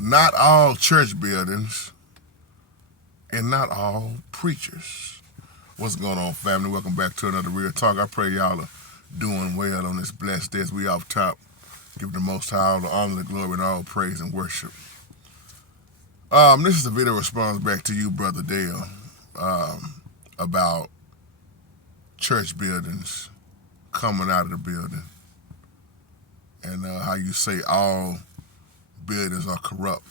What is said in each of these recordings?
not all church buildings and not all preachers. What's going on, family? Welcome back to another Real Talk. I pray y'all are doing well on this blessed day as we off top. Give the Most High all the honor, the glory, and all praise and worship. This is a video response back to you, Brother Dale, about church buildings coming out of the building and how you say all buildings are corrupt.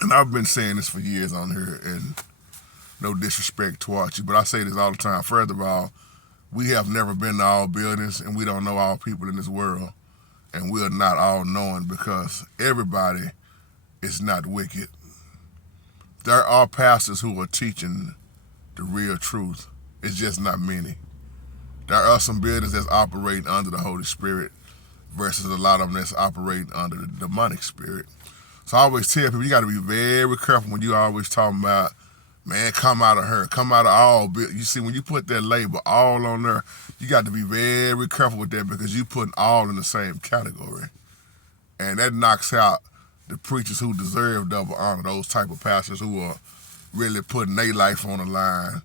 And I've been saying this for years on here, and no disrespect towards you, but I say this all the time. First of all, we have never been to all buildings, and we don't know all people in this world, and we are not all knowing because everybody is not wicked. There are pastors who are teaching the real truth. It's just not many. There are some buildings that's operating under the Holy Spirit versus a lot of them that's operating under the demonic spirit. So I always tell people, you got to be very careful when you always talking about, man, come out of her, come out of all. You see, when you put that label, all on there, you got to be very careful with that because you putting all in the same category. And that knocks out the preachers who deserve double honor, those type of pastors who are really putting their life on the line.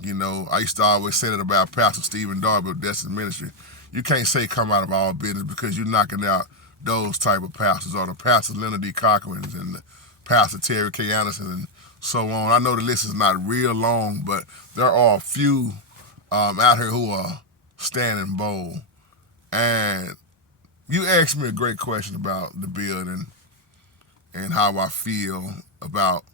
You know, I used to always say that about Pastor Stephen Darby of Destiny Ministry. You can't say come out of all business because you're knocking out those type of pastors, or the Pastor Leonard D. Cochrans and the Pastor Terry K. Anderson and so on. I know the list is not real long, but there are a few out here who are standing bold. And you asked me a great question about the building and how I feel about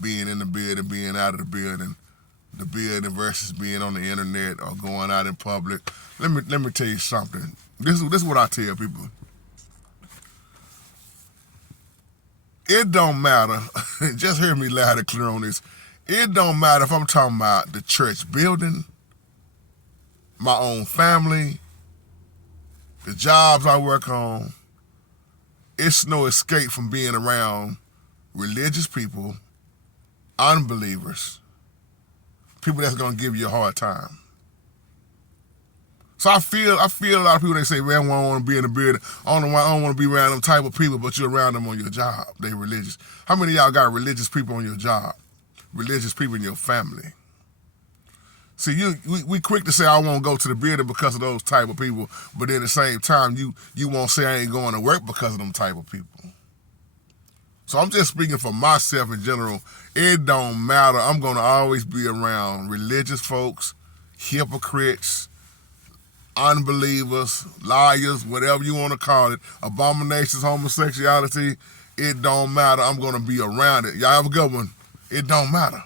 being in the building, being out of the building versus being on the internet or going out in public. Let me tell you something. This is what I tell people. It don't matter. Just hear me loud and clear on this. It don't matter if I'm talking about the church building, my own family, the jobs I work on. It's no escape from being around religious people, unbelievers, people that's gonna give you a hard time. So I feel a lot of people, they say, man, I don't want to be in the building. I don't want to be around them type of people, but you're around them on your job. They religious. How many of y'all got religious people on your job? Religious people in your family? See, we quick to say I won't go to the building because of those type of people, but then at the same time, you won't say I ain't going to work because of them type of people. So I'm just speaking for myself in general. It don't matter. I'm going to always be around religious folks, hypocrites, unbelievers, liars, whatever you want to call it, abominations, homosexuality. It don't matter. I'm going to be around it. Y'all have a good one. It don't matter.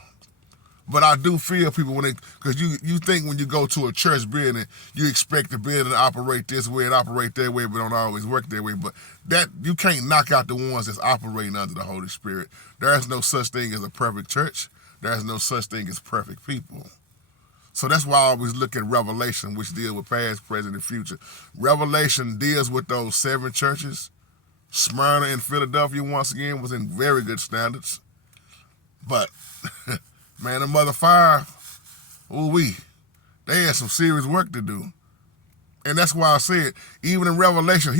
But I do feel people because you think when you go to a church building, you expect the building to operate this way and operate that way, but don't always work that way. But that you can't knock out the ones that's operating under the Holy Spirit. There is no such thing as a perfect church. There is no such thing as perfect people. So that's why I always look at Revelation, which deals with past, present, and future. Revelation deals with those 7 churches. Smyrna and Philadelphia, once again, was in very good standards. But man, the mother 5, they had some serious work to do. And that's why I said, even in Revelation,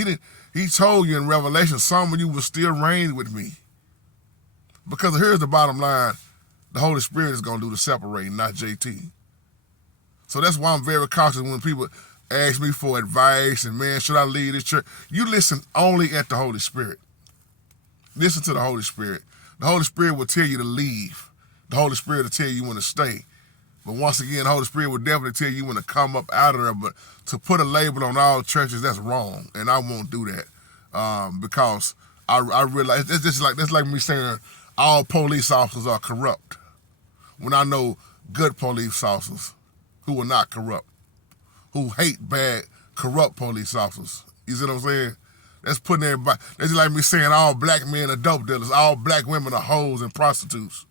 he told you in Revelation, some of you will still reign with me. Because here's the bottom line, the Holy Spirit is going to do the separating, not JT. So that's why I'm very cautious when people ask me for advice and, man, should I leave this church? You listen only at the Holy Spirit. Listen to the Holy Spirit. The Holy Spirit will tell you to leave. The Holy Spirit will tell you when to stay. But once again, the Holy Spirit will definitely tell you when to come up out of there. But to put a label on all churches, that's wrong. And I won't do that because I realize that's like me saying all police officers are corrupt when I know good police officers who are not corrupt, who hate bad, corrupt police officers. You see what I'm saying? That's putting everybody, that's like me saying all black men are dope dealers, all black women are hoes and prostitutes.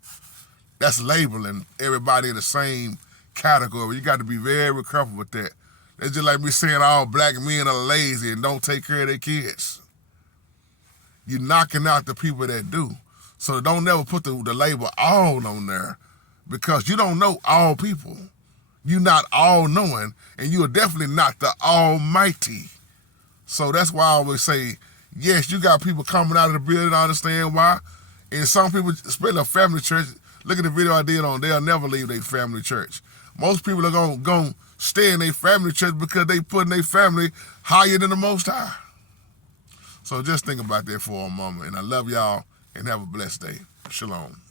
That's labeling everybody in the same category. You got to be very careful with that. That's just like me saying all black men are lazy and don't take care of their kids. You're knocking out the people that do. So don't never put the label all on there because you don't know all people. You're not all-knowing, and you are definitely not the almighty. So that's why I always say Yes, you got people coming out of the building, I understand why. And some people, especially a family church, look at the video I did on, they'll never leave their family church. Most people are going to stay in their family church because they putting their family higher than the Most High. So just think about that for a moment. And I love y'all, and have a blessed day. Shalom.